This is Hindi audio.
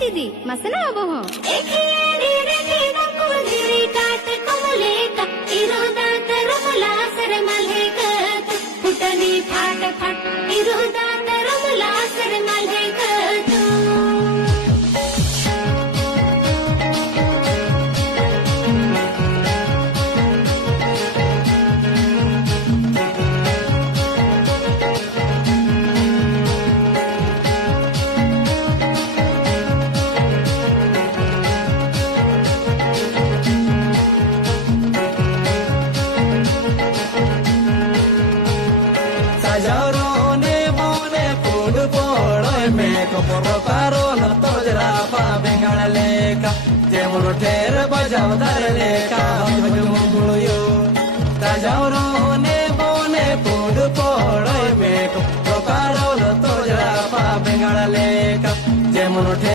दीदी मसना अब हो फाट फाट इरुदात रमला सर मल्हे तू ठेर बजावदार लेका मुळयो ताजावरो ने बोने पुड पोडय बेको तो काढवलं तो जरा पा बेंगाळा लेका जे म्हणून